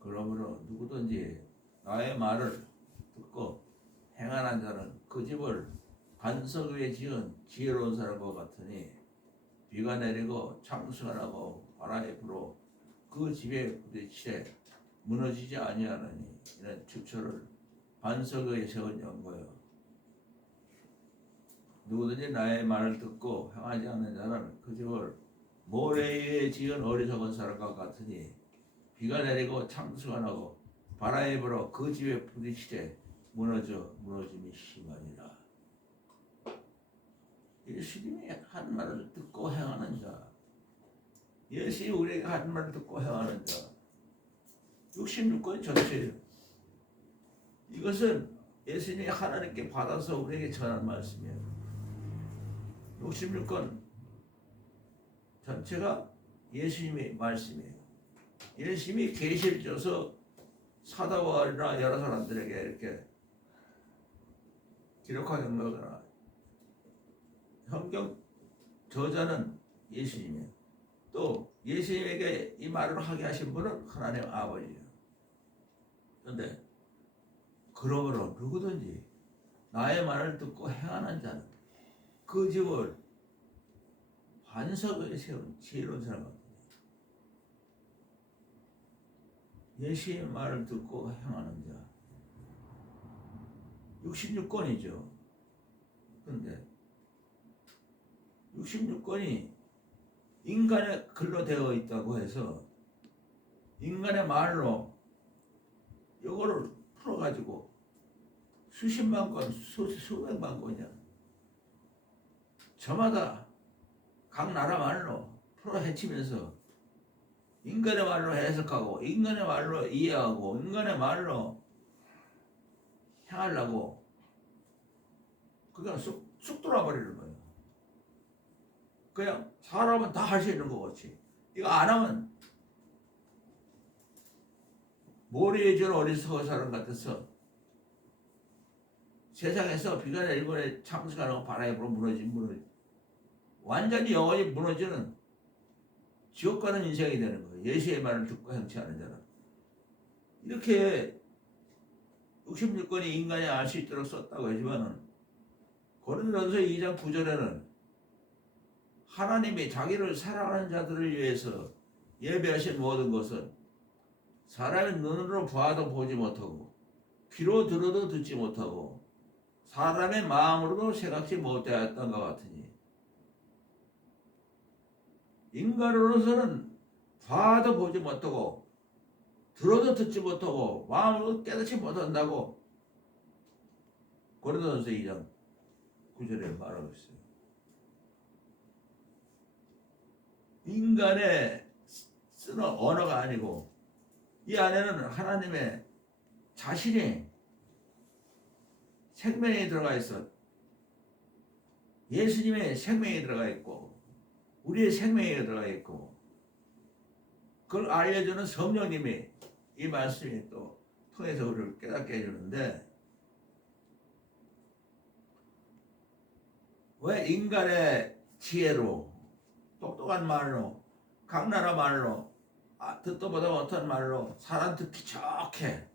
그러므로 누구든지 나의 말을 듣고 행하는 자는 그 집을 반석 위에 지은 지혜로운 사람과 같으니 비가 내리고 창수가 나고 바람이 불어 그 집에 부딪히되 무너지지 아니하느니 이는 주처를 반석 위에 세운 연거요. 누구든지 나의 말을 듣고 행하지 않는 자는 그 집을 모래 위에 지은 어리석은 사람과 같으니 비가 내리고 창수가 나고 바람이 불어 그 집에 부딪히되 무너짐이 심하니라. 예수님이 한 말을 듣고 행하는 자, 예수님이 우리에게 한 말을 듣고 행하는 자, 66권 전체예요. 이것은 예수님이 하나님께 받아서 우리에게 전한 말씀이에요. 66권 전체가 예수님의 말씀이에요. 예수님이 계시를 줘서 사도바울이나 여러 사람들에게 이렇게 기록하게 먹거나 성경 저자는 예수님이에요. 또 예수님에게 이 말을 하게 하신 분은 하나님 아버지예요. 그런데 그러므로 누구든지 나의 말을 듣고 행하는 자는 그 집을 반석 위에 세운 지혜로운 사람 같아요. 예수의 말을 듣고 행하는 자 66권이죠. 그런데 66권이 인간의 글로 되어 있다고 해서 인간의 말로 이거를 풀어가지고 수십만 권, 수백만 권이야. 저마다 각 나라 말로 풀어 헤치면서 인간의 말로 해석하고 인간의 말로 이해하고 인간의 말로 행하려고 그냥 쑥 돌아버리는 거예요. 그냥 사람은 다 할 수 있는 거 같이 이거 안 하면 모래에 준 어리석은 사람 같아서 세상에서 비가 내리고 창수가 나고 바람이 불어 무너지 완전히 영원히 무너지는 지옥 가는 인생이 되는 거예요. 예수의 말을 듣고 행치 않은 자는. 이렇게 66권이 인간이 알 수 있도록 썼다고 하지만은 고린도전서 2장 9절에는 하나님이 자기를 사랑하는 자들을 위해서 예배하신 모든 것은 사람의 눈으로 봐도 보지 못하고 귀로 들어도 듣지 못하고 사람의 마음으로도 생각지 못하였던 것 같으니 인간으로서는 봐도 보지 못하고 들어도 듣지 못하고 마음으로 깨닫지 못한다고 고린도전서 2장 9절에 말하고 있어요. 인간의 쓰는 언어가 아니고 이 안에는 하나님의 자신이 생명이 들어가 있어. 예수님의 생명이 들어가 있고 우리의 생명이 들어가 있고 그걸 알려주는 성령님이 이 말씀이 또 통해서 우리를 깨닫게 해주는데 왜 인간의 지혜로 똑똑한 말로 각 나라 말로 듣도 보다 못한 말로 사람 듣기 좋게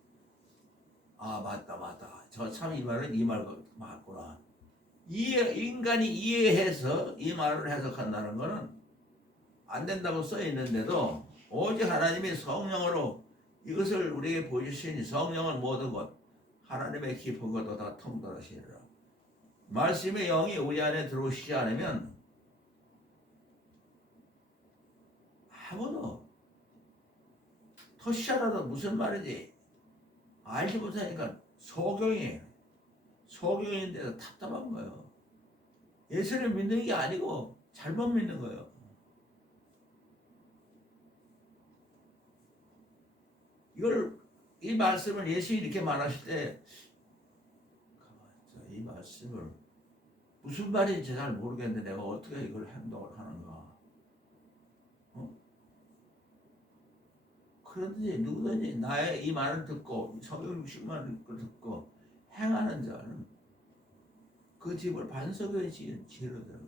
맞다 저 참 이 말은 이 말 맞구나 인간이 이해해서 이 말을 해석한다는 것은 안 된다고 써 있는데도 오직 하나님이 성령으로 이것을 우리에게 보여주시니 성령은 모든 것 하나님의 깊은 것도 다 통달하시리라. 말씀의 영이 우리 안에 들어오시지 않으면 아무도 터시라도 무슨 말인지 알지 못하니까 소경인데도 답답한 거예요. 예수를 믿는 게 아니고 잘못 믿는 거예요. 이 말씀을 예수님이 이렇게 말하실 때 이 말씀을 무슨 말인지 잘 모르겠는데 내가 어떻게 이걸 행동을 하는가. 그런지 누구든지 나의 이 말을 듣고 성경 60만을 듣고 행하는 자는 그 집을 반석에 지은 지혜로더라고요.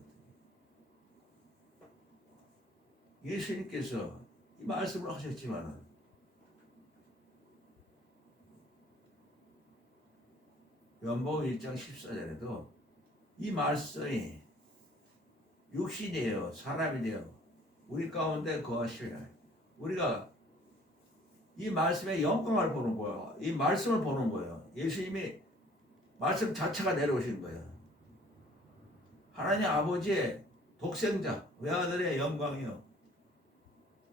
예수님께서 이 말씀을 하셨지만은 요한복음 1장 14절에도 이 말씀이 육신이에요. 사람이 되어 우리 가운데 거하시라. 우리가 이 말씀의 영광을 보는 거예요. 이 말씀을 보는 거예요. 예수님이 말씀 자체가 내려오신 거예요. 하나님 아버지의 독생자 외아들의 영광이요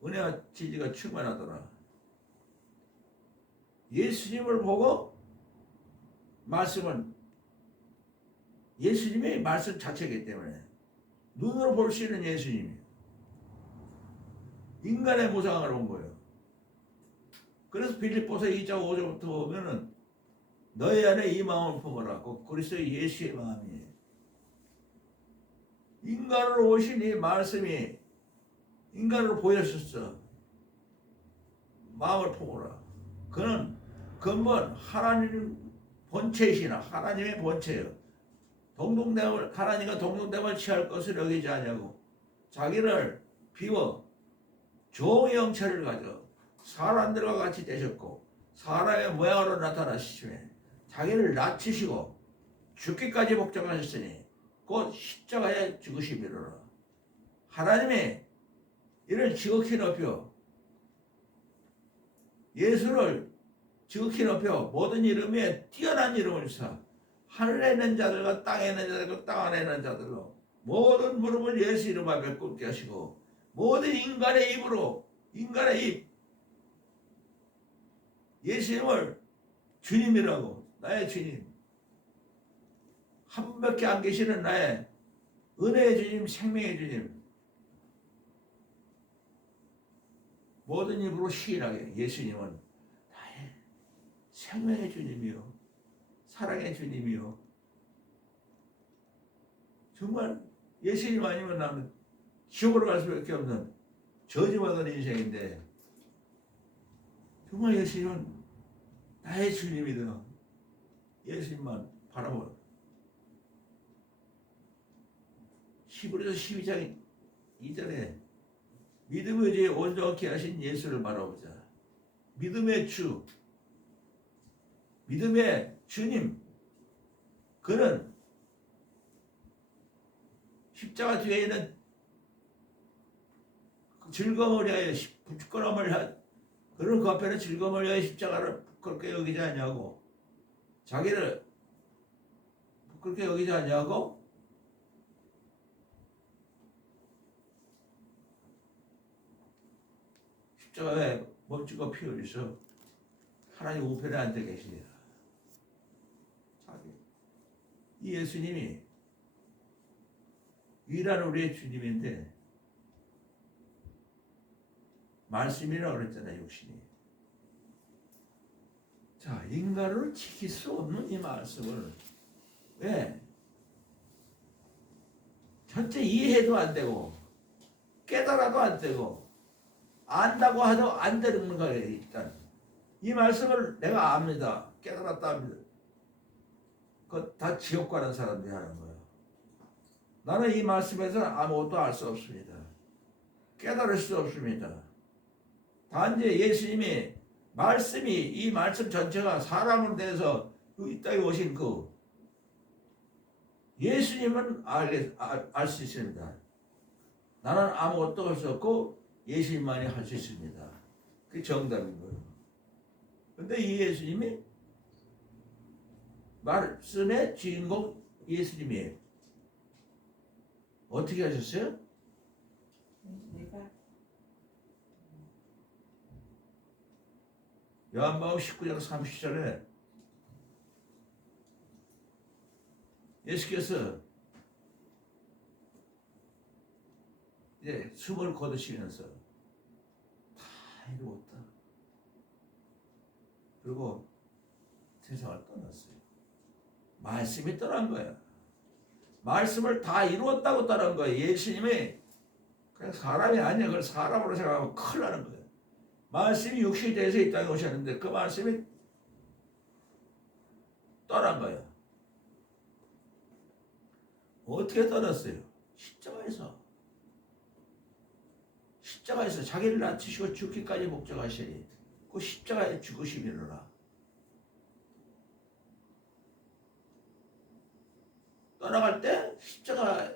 은혜와 진리가 충만하더라. 예수님을 보고 말씀은 예수님의 말씀 자체이기 때문에 눈으로 볼 수 있는 예수님이 인간의 모상을 온 거예요. 그래서 빌립보서 2장 5절부터 보면은 너희 안에 이 마음을 품어라. 그리스도 예수의 마음이에요. 인간으로 오신 이 말씀이 인간으로 보였었어. 마음을 품어라. 그는 근본 하나님 본체이시나 하나님의 본체예요. 동등됨을 하나님과 동등됨을 취할 것을 여기지 않냐고 자기를 비워 종의 형체를 가져 사람들과 같이 되셨고 사람의 모양으로 나타나시며 자기를 낮추시고 죽기까지 복종하셨으니 곧 십자가에 죽으심이로라. 하나님이 이를 지극히 높여 예수를 지극히 높여 모든 이름에 뛰어난 이름을 주사 하늘에 있는 자들과 땅에 있는 자들과 땅 안에 있는 자들로 모든 무릎을 예수 이름 앞에 꿇게 하시고 모든 인간의 입으로 인간의 입 예수님을 주님이라고 나의 주님 한 분밖에 안 계시는 나의 은혜의 주님 생명의 주님 모든 입으로 시인하게 예수님은 나의 생명의 주님이요 사랑의 주님이요 정말 예수님 아니면 나는 지옥으로 갈 수밖에 없는 저주받은 인생인데 정말 예수님은 나의 주님이다. 예수님만 바라보라. 히브리서 12장 2절에 믿음의 죄에 온전케 하신 예수를 바라보자. 믿음의 주, 믿음의 주님, 그는 십자가 뒤에 있는 즐거움을 위하여 부끄러움을 그런 그 앞에는 즐거움을 위하여 십자가를 그렇게 여기지 않냐고 자기를 그렇게 여기지 않냐고 십자가에 몸짓고 피 흘리셔 하나님 우편에 앉아 계시니라. 이 예수님이 유일한 우리의 주님인데 말씀이라고 그랬잖아요. 육신이. 자, 인간을 지킬 수 없는 이 말씀을 왜 전체 이해해도 안 되고 깨달아도 안 되고 안다고 하도 안 되는 거예요. 일단 이 말씀을 내가 압니다. 깨달았다 합니다. 그거 다 지옥 가는 사람들이 하는 거예요. 나는 이 말씀에서 아무것도 알 수 없습니다. 깨달을 수 없습니다. 단지 예수님이 말씀이 이 말씀 전체가 사람을 대해서 이 땅에 오신 그 예수님은 알 수 있습니다. 나는 아무것도 할 수 없고 예수님만이 할 수 있습니다. 그게 정답인 거예요. 근데 이 예수님이 말씀의 주인공 예수님이에요. 어떻게 하셨어요? 내가 요한복음 19장 30절에 예수께서 이제 숨을 거두시면서 다 이루었다. 그리고 세상을 떠났어요. 말씀이 떠난 거야. 말씀을 다 이루었다고 떠난 거예요. 예수님이 그냥 사람이 아니야. 그걸 사람으로 생각하면 큰일 나는 거예요. 말씀이 육신이 돼서 이 땅에 오셨는데 그 말씀이 떠난 거예요. 어떻게 떠났어요? 십자가에서 자기를 낮추시고 죽기까지 목적하시니 그 십자가에 죽으심이로라. 떠나갈 때 십자가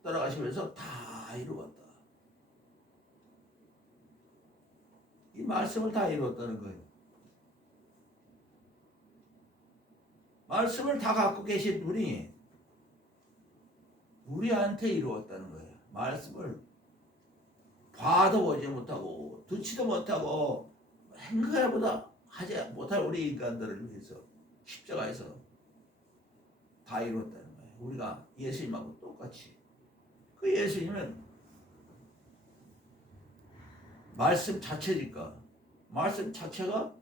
떠나가시면서 다 이루었다. 이 말씀을 다 이루었다는 거예요. 말씀을 다 갖고 계신 분이 우리한테 이루었다는 거예요. 말씀을 봐도 보지 못하고 듣지도 못하고 행하보다 하지 못할 우리 인간들을 위해서 십자가에서 다 이루었다는 거예요. 우리가 예수님하고 똑같이. 그 예수님은 말씀 자체니까 말씀 자체가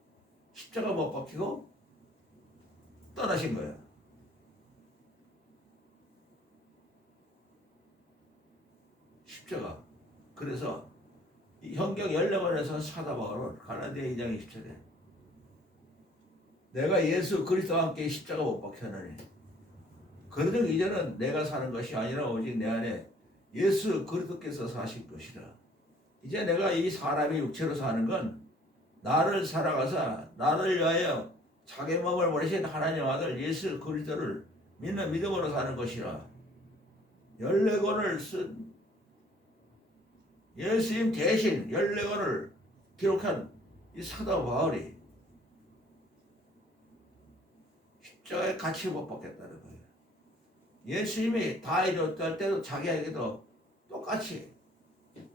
십자가 못 박히고 떠나신 거예요. 십자가. 그래서 이 현경 14번에서 사도 바울은 갈라디아 2장 20절에 내가 예수 그리스도와 함께 십자가 못 박혔느니 그러므로 이제는 내가 사는 것이 아니라 오직 내 안에 예수 그리스도께서 사실 것이라. 이제 내가 이 사람이 육체로 사는 건 나를 살아가사 나를 위하여 자기 몸을 보내신 하나님 아들 예수 그리스도를 믿는 믿음으로 사는 것이라. 14권을 쓴 예수님 대신 14권을 기록한 이 사도 바울이 십자가에 같이 못 박혔다는 거예요. 예수님이 다 이루었다 할 때도 자기에게도 똑같이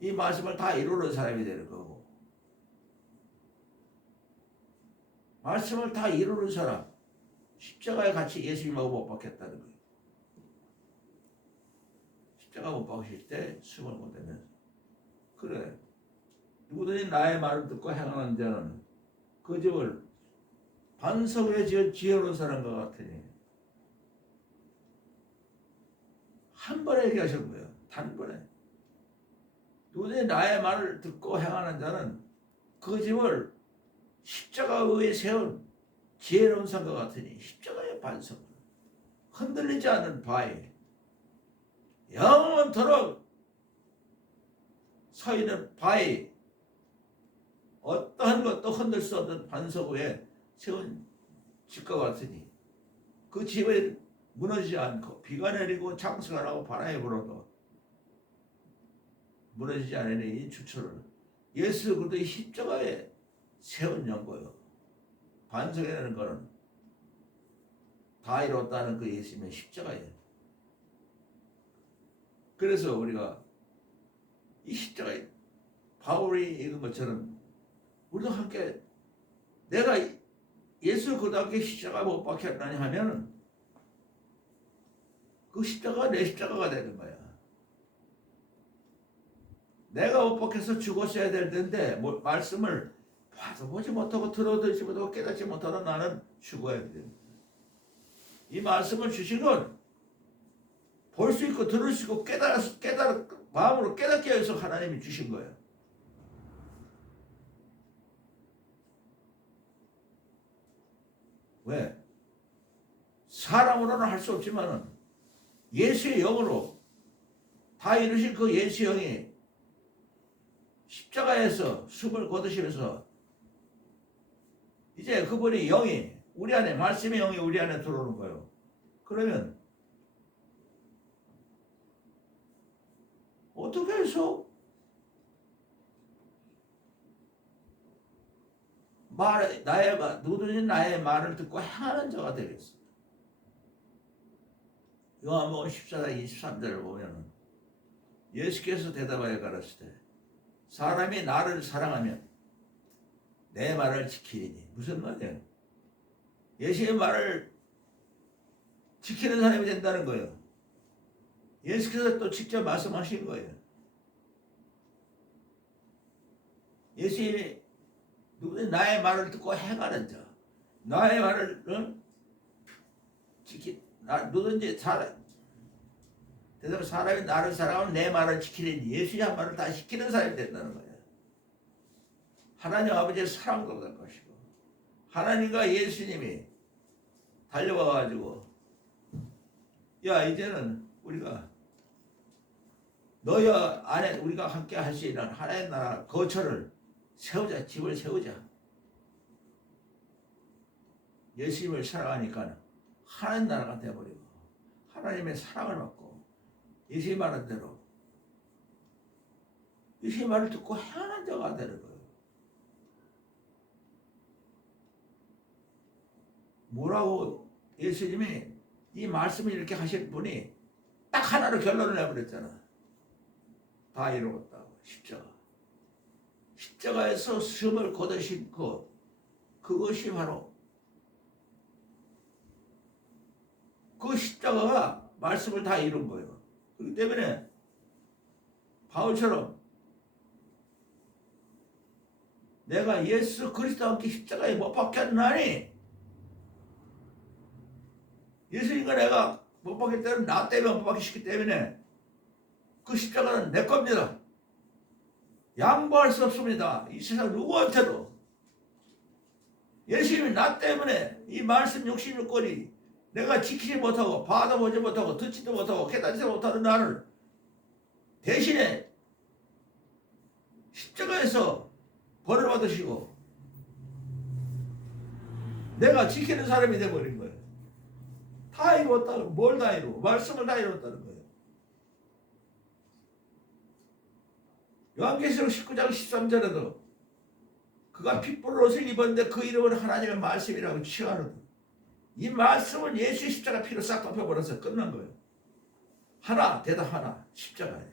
이 말씀을 다 이루는 사람이 되는 거고, 말씀을 다 이루는 사람, 십자가에 같이 예수님하고 못 박혔다는 거예요. 십자가 못 박으실 때 숨을 못 내면서 그래 누구든지 나의 말을 듣고 행하는 자는 그 집을 반석 위에 지어놓은 사람과 같으니 한 번에 얘기하신 거예요. 단번에. 누구든지 나의 말을 듣고 행하는 자는 그 집을 십자가 위에 세운 지혜로운 산과 같으니 십자가의 반석 흔들리지 않는 바위 영원토록 서 있는 바위 어떠한 것도 흔들 수 없는 반석 위에 세운 집과 같으니 그 집에 무너지지 않고 비가 내리고 창수가 나고 바람이 불어도 무너지지 않으니 이 주처를 예수 그리스도의 십자가에 세운 연고요. 반석이라는 것은 다 이뤘다는 그 예수님의 십자가예요. 그래서 우리가 이 십자가에 바울이 읽은 것처럼 우리도 함께 내가 예수 그리스도 함께 십자가 못 박혔나니 하면은 그 십자가가 내 십자가가 되는 거야. 내가 못 박혀서 죽었어야 될 텐데 말씀을 봐도 보지 못하고 들어듣지 못하고 깨닫지 못하는 나는 죽어야 돼. 이 말씀을 주신 건 볼 수 있고 들을 수 있고 마음으로 깨닫게 해서 하나님이 주신 거예요. 왜? 사람으로는 할 수 없지만은 예수의 영으로 다 이루신 그 예수의 영이 십자가에서 숨을 거두시면서 이제 그분의 영이 우리 안에 말씀의 영이 우리 안에 들어오는 거예요. 그러면 어떻게 해서 누구든지 나의 말을 듣고 행하는 자가 되겠어. 요한복음 14장 23절을 보면 예수께서 대답하여 가라사대 사람이 나를 사랑하면 내 말을 지키리니. 무슨 말이에요? 예수의 말을 지키는 사람이 된다는 거예요. 예수께서 또 직접 말씀하신 거예요. 예수님이 누구든 나의 말을 듣고 행하는 자, 나의 말을 누구든지 사람이 나를 사랑하면 내 말을 지키는 예수의 한 말을 다 지키는 사람이 된다는 거예요. 하나님 아버지의 사랑도 될 것이고 하나님과 예수님이 달려와 가지고 야 이제는 우리가 너희 안에 우리가 함께 할 수 있는 하나의 나라 거처를 세우자. 집을 세우자. 예수님을 사랑하니까 하나님 나라가 되어버리고 하나님의 사랑을 받고 예수의 말한 대로 예수의 말을 듣고 행하는 자가 되는 거예요. 뭐라고 예수님이 이 말씀을 이렇게 하신 분이 딱 하나로 결론을 내버렸잖아. 다 이루었다고. 십자가에서 숨을 거두신 그것이 바로 그 십자가가 말씀을 다 이룬 거예요. 그렇기 때문에 바울처럼 내가 예수 그리스도와 함께 십자가에 못 박혔나니 예수님과 내가 못 박힐 때는 나 때문에 못 박히시기 때문에 그 십자가는 내 겁니다. 양보할 수 없습니다. 이 세상 누구한테도. 예수님이 나 때문에 이 말씀 66권이 내가 지키지 못하고 받아보지 못하고 듣지도 못하고 깨닫지 못하는 나를 대신에 십자가에서 벌을 받으시고 내가 지키는 사람이 되어버린 거예요. 다 이루었다. 뭘 다 이루고 말씀을 다 이루었다는 거예요. 요한계시록 19장 13절에도 그가 핏불 옷을 입었는데 그 이름은 하나님의 말씀이라고 칭하거든. 이 말씀은 예수의 십자가 피로 싹 덮여버려서 끝난 거예요. 하나 대답 하나 십자가예요.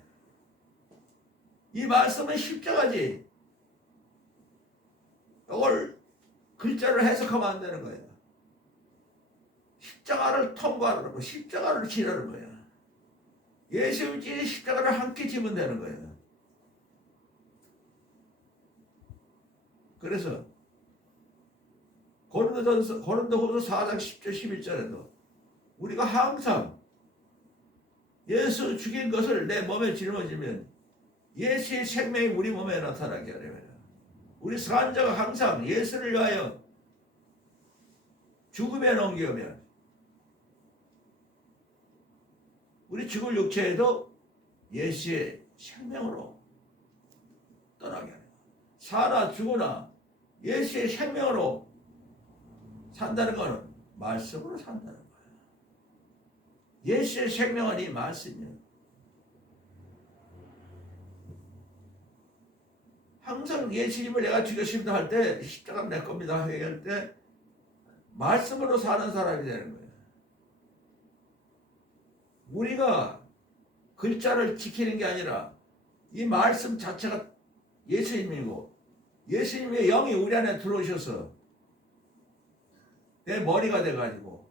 이 말씀은 십자가지. 이걸 글자를 해석하면 안 되는 거예요. 십자가를 통과하라고 십자가를 지라는 거예요. 예수님이 십자가를 함께 지면 되는 거예요. 그래서 고린도후서 4장 10절 11절에도 우리가 항상 예수 죽인 것을 내 몸에 짊어지면 예수의 생명이 우리 몸에 나타나게 하려면 우리 산자가 항상 예수를 위하여 죽음에 넘겨오면 우리 죽을 육체에도 예수의 생명으로 떠나게 하는 거예요. 사나 죽으나 예수의 생명으로 산다는 것은 말씀으로 산다는 거예요. 예수의 생명은 이 말씀이에요. 항상 예수님을 내가 죽였습니다 할 때 십자가는 내 겁니다 얘기할 때 말씀으로 사는 사람이 되는 거예요. 우리가 글자를 지키는 게 아니라 이 말씀 자체가 예수님이고 예수님의 영이 우리 안에 들어오셔서 내 머리가 돼가지고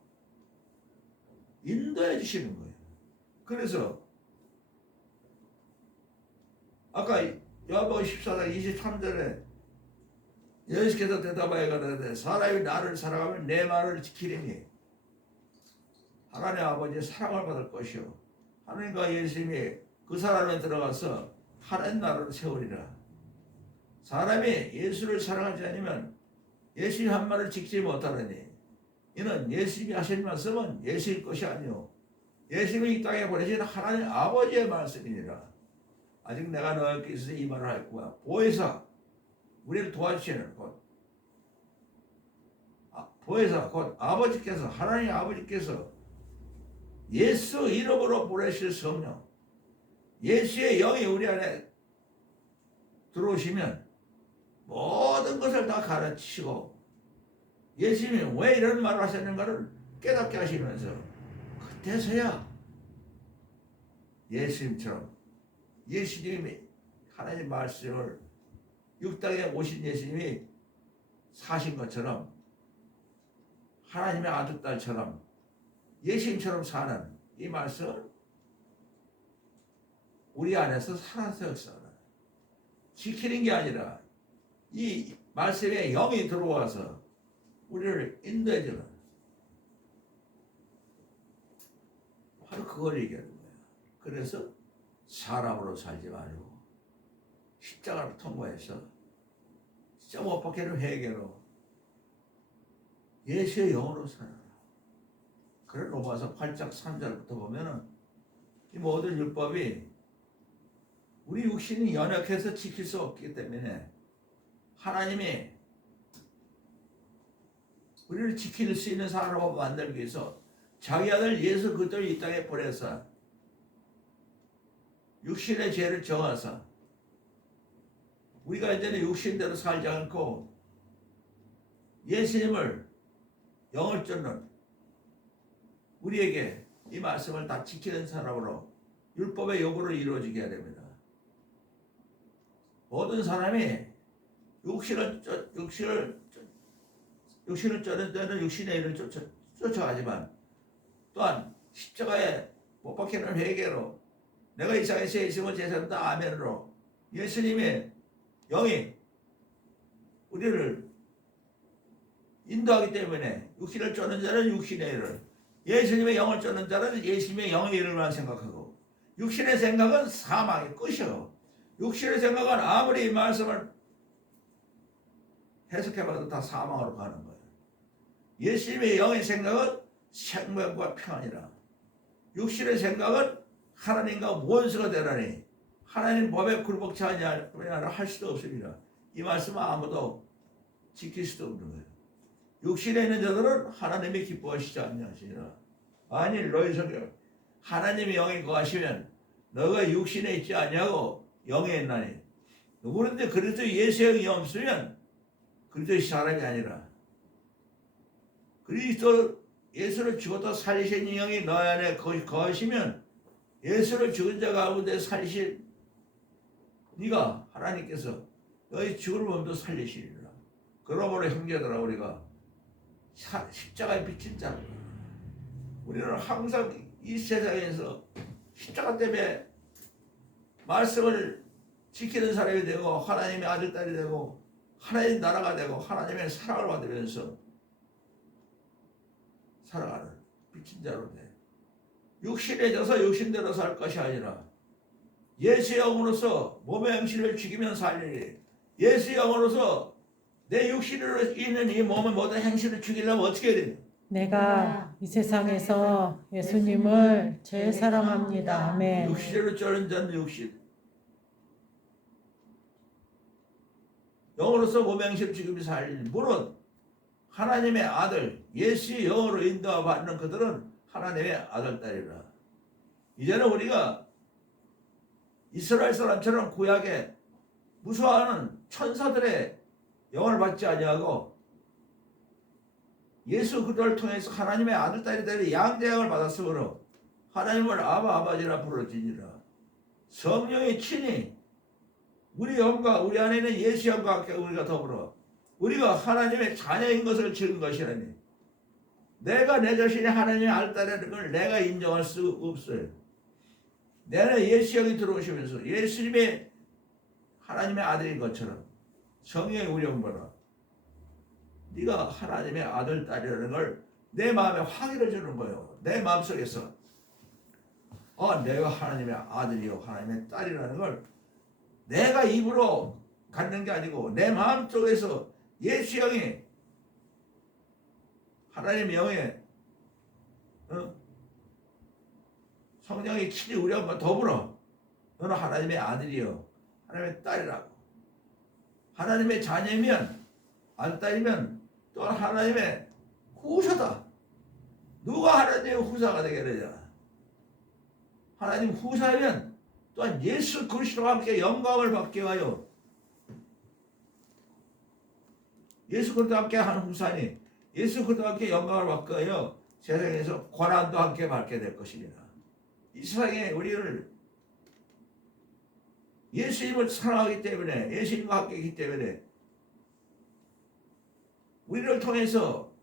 인도해 주시는 거예요. 그래서 아까 요한복음 14장 23절에 예수께서 대답하여 가라사대 사람이 나를 사랑하면 내 말을 지키리니 하나님 아버지의 사랑을 받을 것이요 하나님과 예수님이 그 사람에 들어가서 하나님 나라를 세우리라. 사람이 예수를 사랑하지 않으면 예수님 한 말을 지키지 못하느니 이는 예수님이 하신 말씀은 예수의 것이 아니요 예수님이 이 땅에 보내신 하나님 아버지의 말씀이니라. 아직 내가 너에게 있어서 이 말을 할 거야. 보혜사 우리를 도와주시는 보혜사 곧 아버지께서 하나님 아버지께서 예수 이름으로 보내실 성령 예수의 영이 우리 안에 들어오시면 모든 것을 다 가르치시고 예수님이 왜 이런 말을 하셨는가를 깨닫게 하시면서 그때서야 예수님처럼 예수님이 하나님 말씀을 육 땅에 오신 예수님이 사신 것처럼 하나님의 아들 딸처럼 예수님처럼 사는 이 말씀을 우리 안에서 살아서 역사하는 지키는 게 아니라 이 말씀에 영이 들어와서 우리를 인도해주는 바로 그걸 얘기하는 거예요. 그래서 사람으로 살지 말고 십자가를 통과해서 진짜 못 박히는 회개로 예수의 영으로 살아라. 그래 로마서 8장 3절부터 보면은 이 모든 율법이 우리 육신이 연약해서 지킬 수 없기 때문에 하나님이 우리를 지킬 수 있는 사람으로 만들기 위해서 자기 아들 예수 그리스도를 이 땅에 보내사 육신의 죄를 정하사 우리가 이제는 육신대로 살지 않고 예수님을 영을 쫓는 우리에게 이 말씀을 다 지키는 사람으로 율법의 요구를 이루어지게 해야 됩니다. 모든 사람이 육신을 쫓는 데는 육신의 일을 쫓아가지만 또한 십자가에 못 박히는 회개로 내가 이 세상에 있으면 제사한다 아멘으로 예수님의 영이 우리를 인도하기 때문에 육신을 쫓는 자는 육신의 일을 예수님의 영을 쫓는 자는 예수님의 영의 일을만 생각하고 육신의 생각은 사망의 끝이요 육신의 생각은 아무리 이 말씀을 해석해봐도 다 사망으로 가는 거예요. 예수님의 영의 생각은 생명과 평안이라 육신의 생각은 하나님과 원수가 되라니 하나님 법에 굴복치 아니하라 할 수도 없습니다. 이 말씀은 아무도 지킬 수도 없는 거예요. 육신에 있는 자들은 하나님이 기뻐하시지 아니하시니라. 아니 너희 성경 하나님이 영에 거하시면 너가 육신에 있지 아니하고 영에 있나니 그런데 그리스도 예수의 영이 없으면 그리스도의 사람이 아니라 그리스도 예수를 죽었다 살리신 영이 너 안에 거하시면 예수를 죽은 자 가운데 살리신 네가 하나님께서 너희 죽을 몸도 살리시리라. 그러므로 형제들아 우리가 십자가에 비친 자 우리는 항상 이 세상에서 십자가 때문에 말씀을 지키는 사람이 되고 하나님의 아들 딸이 되고 하나님의 나라가 되고 하나님의 사랑을 받으면서 살아가는 비친 자로 돼. 육신에 져서 육신대로 살 것이 아니라 예수의 영으로서 몸의 행실을 죽이면 살리리. 예수의 영으로서 내 육신으로 있는 이 몸의 모든 행실을 죽이려면 어떻게 해야 되냐? 내가 이 세상에서 예수님을 제일 사랑합니다. 아멘. 육신으로 쫓는 자는 육신. 영으로서 몸의 행실을 죽이면 살리리. 물론 하나님의 아들 예수의 영으로 인도받는 그들은 하나님의 아들 딸이라. 이제는 우리가 이스라엘 사람처럼 구약에 무수하는 천사들의 영을 받지 아니하고 예수 그리스도를 통해서 하나님의 아들 딸이 되는 양자형을 받았으므로 하나님을 아바 아버지라 부르짖으라. 성령이 친히 우리 영과 우리 안에 있는 예수 영과 함께 우리가 더불어 우리가 하나님의 자녀인 것을 지은 것이라니 내가 내 자신이 하나님의 아들 딸이라는 걸 내가 인정할 수 없어요. 내는 예수 영이 들어오시면서 예수님의 하나님의 아들인 것처럼 성령의 우리 영보라 네가 하나님의 아들 딸이라는 걸 내 마음에 확인해 주는 거예요. 내 마음속에서 내가 하나님의 아들이요 하나님의 딸이라는 걸 내가 입으로 갖는 게 아니고 내 마음속에서 예수 영이 하나님의 영에 성령이 친히 우리 영과 더불어 너는 하나님의 아들이요 하나님의 딸이라고. 하나님의 자녀면 아들 딸이면 또한 하나님의 후사다. 누가 하나님의 후사가 되겠느냐? 하나님 후사면 또한 예수 그리스도와 함께 영광을 받게 하여 예수 그리스도와 함께 하는 후사니 예수 그리스도와 함께 영광을 받게 하여 세상에서 고난도 함께 받게 될 것입니다. 이 세상에 우리를 예수님을 사랑하기 때문에 예수님과 함께 있기 때문에 우리를 통해서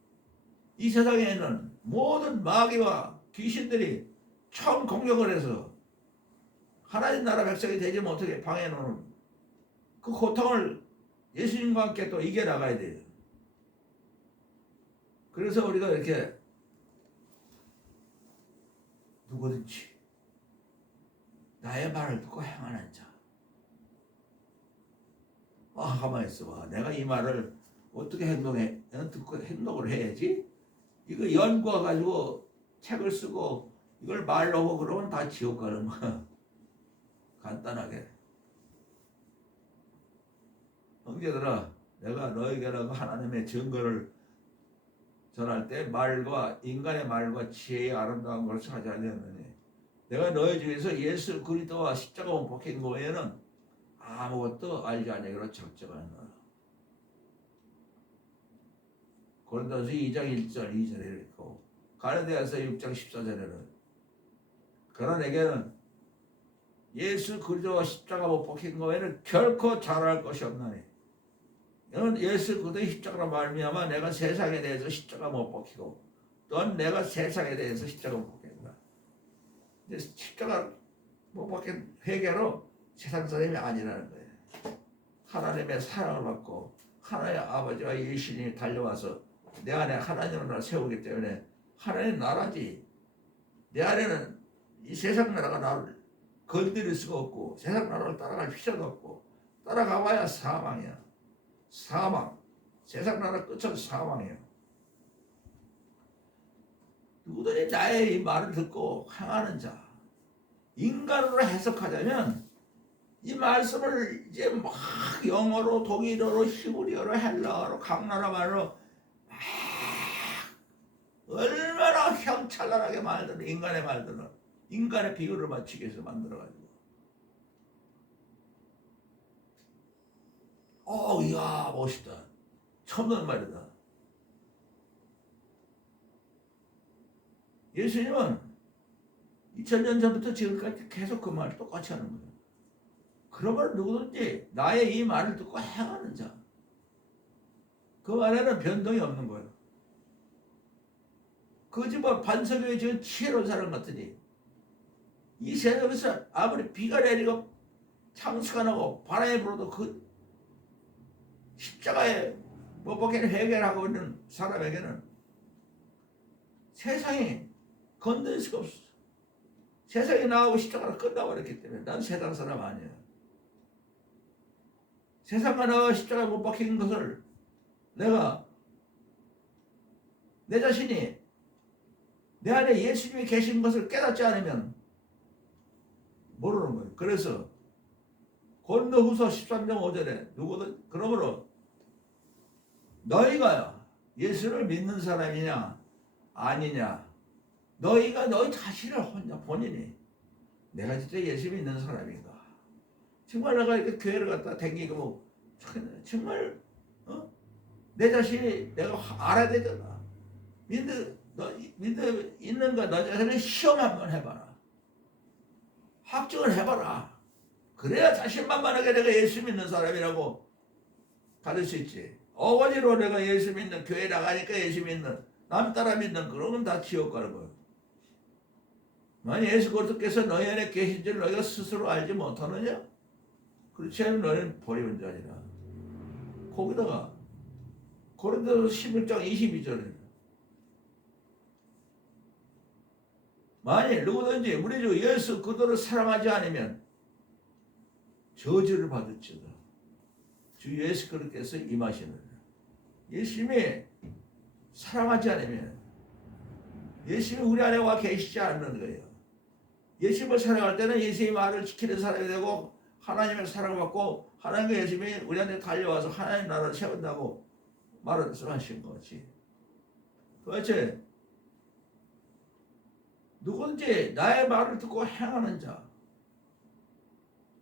이 세상에 있는 모든 마귀와 귀신들이 처음 공격을 해서 하나님 나라 백성이 되지 못하게 방해하는 그 고통을 예수님과 함께 또 이겨나가야 돼요. 그래서 우리가 이렇게 누구든지 나의 말을 듣고 행하는 자 가만히 있어봐. 내가 이 말을 어떻게 듣고 행동을 해야지? 이거 연구해가지고 책을 쓰고 이걸 말로 하고 그러면 다 지옥 가는 거야. 간단하게. 형제들아, 내가 너에게라고 하나님의 증거를 전할 때 말과 인간의 말과 지혜의 아름다운 것을 찾아야 되느니 내가 너희 중에서 예수 그리스도와 십자가 못 박힌 거 외에는 아무것도 알지 아니하기로 작정하노라. 고린도서 2장 1절 2절에 있고 갈라디아서 6장 14절에는 그러나 내게는 예수 그리스도와 십자가 못 박힌 거 외에는 결코 잘할 것이 없나니 이는 예수 그리스도의 십자가로 말미암아 내가 세상에 대해서 십자가 못 박히고 또한 내가 세상에 대해서 십자가 못 박힌다. 십자가 못 박힌 회개로 세상 사람이 아니라는 거예요. 하나님의 사랑을 받고 하나님의 아버지와 예수님이 달려와서 내 안에 하나님의 나라를 세우기 때문에 하나님 나라지 내 안에는 이 세상 나라가 나를 건드릴 수가 없고 세상 나라를 따라갈 필요도 없고 따라가봐야 사망이야. 사망. 세상 나라 끝은 사망이야. 누구든지 나의 이 말을 듣고 행하는 자 인간으로 해석하자면 이 말씀을 이제 막 영어로 독일어로 히브리어로 헬라어로 각 나라 말로 막 얼마나 형찬란하게 말들은 인간의 말들은 인간의 비유를 맞추기 위해서 만들어가지고 이야 멋있다 처음 듣는 말이다. 예수님은 2000년 전부터 지금까지 계속 그 말을 똑같이 하는 거예요. 그러면 누구든지 나의 이 말을 듣고 행하는 자 그 말에는 변동이 없는 거예요. 그 집은 반석에 지은 지혜로운 사람 같으니 이 세상에서 아무리 비가 내리고 창수가 나고 바람이 불어도 그 십자가에 못 박힌 회개를 하고 있는 사람에게는 세상이 건드릴 수가 없어. 세상에 나오고 십자가를 끝나버렸기 때문에 난 세상 사람 아니야. 세상과 나와 십자가에 못 박힌 것을 내가 내 자신이 내 안에 예수님이 계신 것을 깨닫지 않으면 모르는 거예요. 그래서 고린도후서 13장 5절에 누구든 그러므로 너희가 예수를 믿는 사람이냐 아니냐 너희가 너희 자신을 혼자 본인이 내가 진짜 예수 믿는 사람인가 정말 내가 이렇게 교회를 갖다 댕기고 뭐 정말 내 자신이 내가 알아야 되잖아. 믿음 있는가 너 자신을 시험 한번 해봐라. 확증을 해봐라. 그래야 자신만만하게 내가 예수 믿는 사람이라고 가를 수 있지. 어거지로 내가 예수 믿는 교회 나가니까 예수 믿는 남 따라 믿는 그런 건 다 지옥 가는 거예요. 만약 예수 그리스도께서 너희 안에 계신 줄 너희가 스스로 알지 못하느냐? 그렇지 않으면 너희는 버리는 자니라. 거기다가 고린도서 11장 22절에 만일 누구든지 우리 주 예수 그리스도를 사랑하지 않으면 저주를 받을지어다. 주 예수 그리스도께서 임하시느니라. 예수님이 사랑하지 않으면 예수님이 우리 안에 와 계시지 않는 거예요. 예수님을 사랑할 때는 예수님의 말을 지키는 사람이 되고 하나님의 사랑을 받고 하나님과 예수님이 우리한테 달려와서 하나님 나라를 세운다고 말씀하신 거지. 도대체 누군지 나의 말을 듣고 행하는 자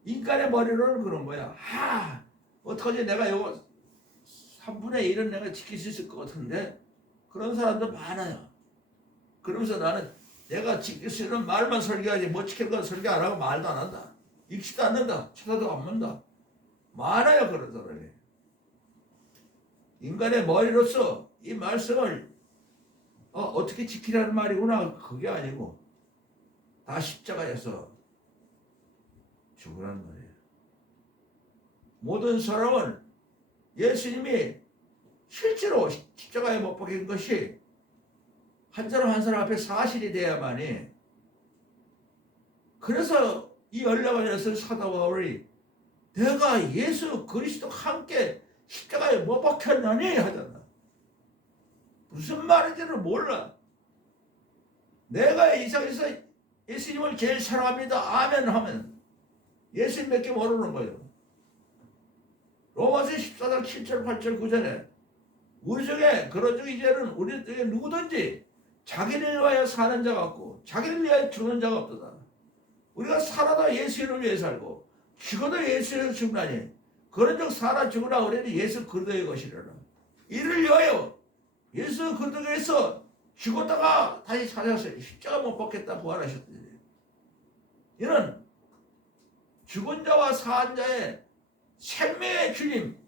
인간의 머리로는 그런 거야. 어떡하지 내가 이거 3분의 1은 내가 지킬 수 있을 것 같은데 그런 사람도 많아요. 그러면서 나는 내가 지킬 수 있는 말만 설교하지 못 지킬 건 설교 안 하고 말도 안 한다. 읽지도 않는다. 쳐다도 안 본다. 많아요 그런 사람이. 인간의 머리로서 이 말씀을 어떻게 지키라는 말이구나 그게 아니고 다 십자가에서 죽으라는 말이에요. 모든 사람은 예수님이 실제로 십자가에 못 박힌 것이 한 사람 한 사람 앞에 사실이 돼야만이 그래서 이 연락원에서 사도 바울이 내가 예수 그리스도 함께 십자가에 못 박혔나니 하잖아. 무슨 말인지는 몰라. 내가 이 세상에서 예수님을 제일 사랑합니다. 아멘 하면 예수님밖에 모르는 거예요. 로마서 14장 7절 8절 9절에 우리 중에 그런 중 이제는 우리 중에 누구든지 자기를 위하여 사는 자가 없고 자기를 위하여 죽는 자가 없도다. 우리가 살아도 예수 이름을 위해 살고 죽어도 예수 이름을 죽나니 그런즉 살아 죽으라 우리는 예수 그리스도의 것이려라. 이를 위하여 예수 그리스도께서 죽었다가 다시 찾아서 십자가 못 박겠다 부활하셨더니 이는 죽은 자와 사한 자의 생명의 주님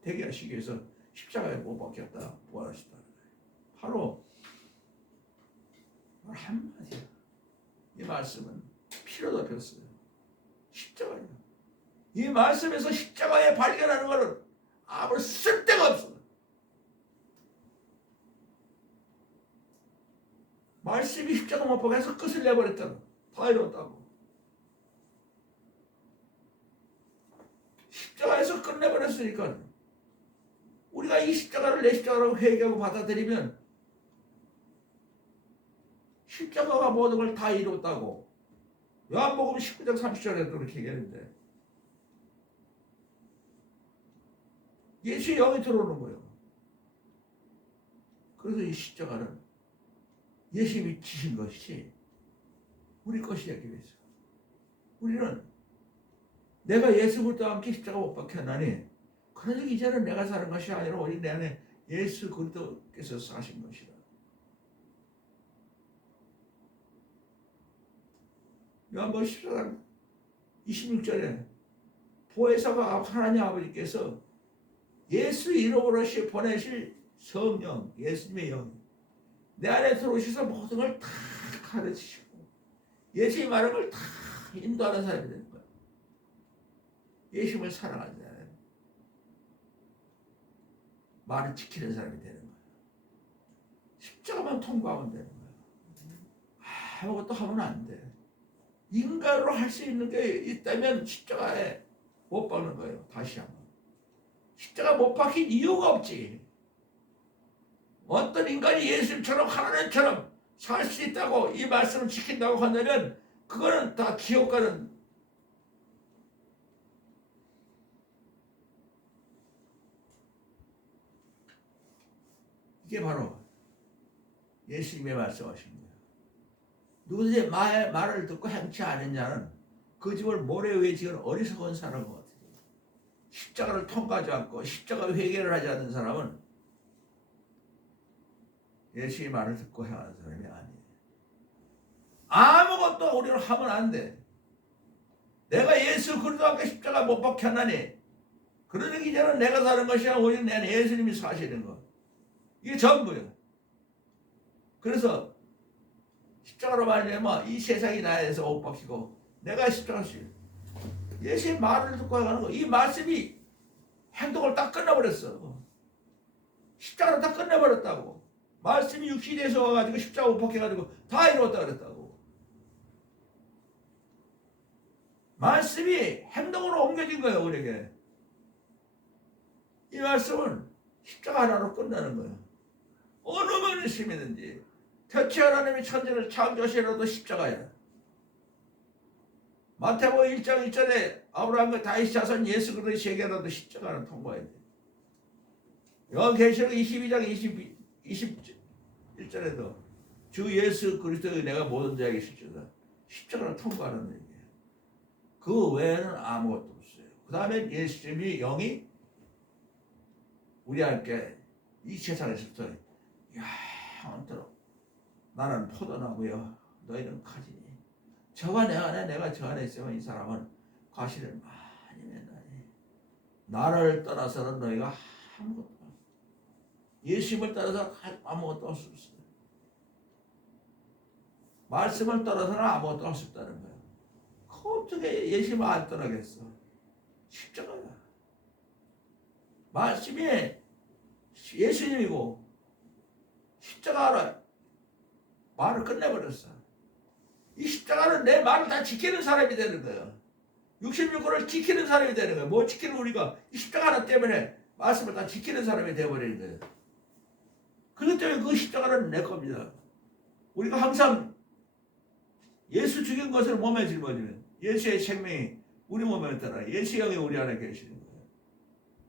되게 하시기 위해서 십자가에 못 박혔다 부활하셨다. 바로 한마디야. 이 말씀은 피로 덮였어요. 십자가예요. 이 말씀에서 십자가에 발견하는 것은 아무 쓸데가 없어. 말씀이 십자가 못 박혀서 끝을 내버렸잖아. 다 이뤘다고. 십자가에서 끝내버렸으니까 우리가 이 십자가를 내 십자가라고 회개하고 받아들이면 십자가가 모든 걸 다 이뤘다고 요한복음 19장 30절에도 그렇게 얘기하는데 예수의 영이 들어오는 거예요. 그래서 이 십자가는 예수님이 지신 것이 우리 것이 되기 위해서 우리는 내가 예수 그리스도와 함께 십자가 못 박혔나니 그러니 이제는 내가 사는 것이 아니라 오직 내 안에 예수 그리스도께서 사신 것이다. 요한복음 14장 26절에 보혜사가 하나님 아버지께서 예수 이름으로 보내실 성령 예수님의 영이 내 안에 들어오셔서 모든 걸 다 가르치시고 예수의 말한 걸 다 인도하는 사람이 되는 거야. 예수님을 사랑하는 사람 말을 지키는 사람이 되는 거야. 십자가만 통과하면 되는 거야. 아무것도 하면 안 돼. 인간으로 할 수 있는 게 있다면 십자가에 못 박는 거예요. 다시 한번. 십자가 못 박힌 이유가 없지. 어떤 인간이 예수님처럼 하나님처럼 살 수 있다고 이 말씀을 지킨다고 한다면 그거는 다 지옥 가는 이게 바로 예수님의 말씀하신 거예요. 누구든지 말을 듣고 행치 않은 자는 그 집을 모래 위에 지은 어리석은 사람과 같아요. 십자가를 통과하지 않고 십자가 회개를 하지 않는 사람은 예수의 말을 듣고 행하는 사람이 아니에요. 아무것도 우리는 하면 안 돼. 내가 예수 그리스도와 함께 십자가 못 박혔나니 그러니 이제는 내가 사는 것이 아니라 오직 내 안에 예수님이 사시는 것. 이게 전부예요. 그래서 십자가로 말미암아 이 세상이 나에 대해서 못 박히고 내가 십자가를 예수의 말을 듣고 행하는 거. 이 말씀이 행동을 딱 끝내버렸어. 십자가를 다 끝내버렸다고. 말씀이 육신이 돼서 와가지고 십자가 못 박혀가지고 다 이루었다 그랬다고. 말씀이 행동으로 옮겨진 거예요. 우리에게. 이 말씀은 십자가 하나로 끝나는 거예요. 어느 말씀이든지 태초에 하나님이 천지를 창조하시라도 십자가야. 마태복음 1장 1절에 아브라함과 다윗 자손 예수 그리스도의 세계라도 십자가는 통과해야 돼. 요한계시록 22장 21절에도 주 예수 그리스도의 내가 모든 자에게 십자가를 통과하는 얘기예요. 그 외에는 아무것도 없어요. 그 다음에 예수님이 영이 우리와 함께 이 세상에서부터 영원토록 나는 포도나무여 너희는 가지니 저가 내 안에 내가 저 안에 있으면 이 사람은 과실을 많이 맺나니 나를 떠나서는 너희가 아무것도 없어. 예수님을 따라서 아무것도 할 수 없어요. 말씀을 따라서는 아무것도 할 수 없다는 거예요. 어떻게 예수님을 안 떠나겠어? 십자가야. 말씀이 예수님이고 십자가로 말을 끝내버렸어. 이 십자가는 내 말을 다 지키는 사람이 되는 거예요. 66권을 지키는 사람이 되는 거예요. 뭐 지키는 우리가 이 십자가 하나 때문에 말씀을 다 지키는 사람이 되어버리는 거예요. 그렇기 때문에 그 십자가는 내 겁니다. 우리가 항상 예수 죽인 것을 몸에 짊어지면 예수의 생명이 우리 몸에 따라 예수의 영이 우리 안에 계시는 거예요.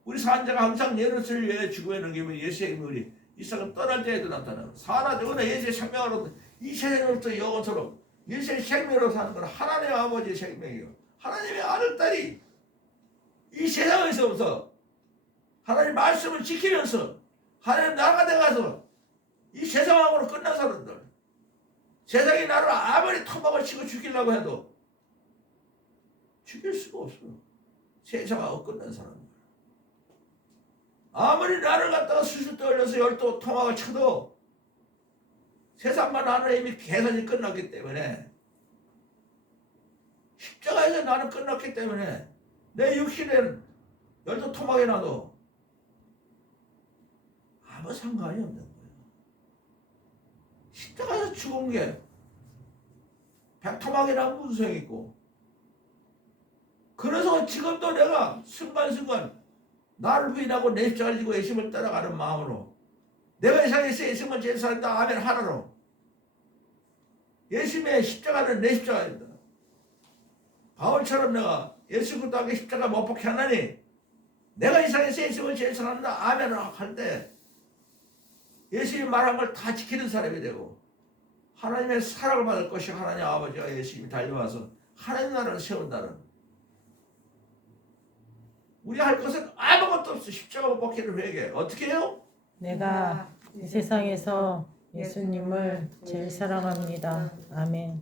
우리 산자가 항상 예루살렘을 위해 죽어야 하는 게 예수의 영이 우리 이삭은 떠날 때에도 나타나고 사나죠. 오늘 예수의 생명으로 이 세상으로부터 영원토록 예수의 생명으로 사는 건 하나님의 아버지의 생명이요. 하나님의 아들딸이 이 세상에서부터 하나님 말씀을 지키면서 하나님 나라가 돼가서 이 세상하고는 끝난 사람들, 세상이 나를 아무리 토막을 치고 죽이려고 해도 죽일 수가 없어. 세상하고 끝난 사람들. 아무리 나를 갖다가 수술 떨려서 열도 토막을 쳐도 세상만 나는 이미 계산이 끝났기 때문에, 십자가에서 나는 끝났기 때문에 내 육신에 열도 토막이 나도 아무 상관이 없는 거예요. 십자가에서 죽은 게 백토막이나 무슨 있고, 그래서 지금도 내가 순간순간 나를 부인하고 내 십자가를 지고 예수님을 따라가는 마음으로 내가 이 세상에서 예수님을 제일 사랑한다 아멘 하나로 예수님의 십자가는 내 십자가입니다. 바울처럼 내가 예수 그리스도의 십자가 못 박혀 하나니 내가 이 세상에서 예수님을 제일 사랑한다 아멘 할 때 예수님이 말한 걸 다 지키는 사람이 되고 하나님의 사랑을 받을 것이 하나님 아버지와 예수님이 달려와서 하나님 나라를 세운다는, 우리 할 것은 아무것도 없어. 십자가 못 박히는 회개. 어떻게 해요? 내가 이 세상에서 예수님을 제일 사랑합니다. 아멘.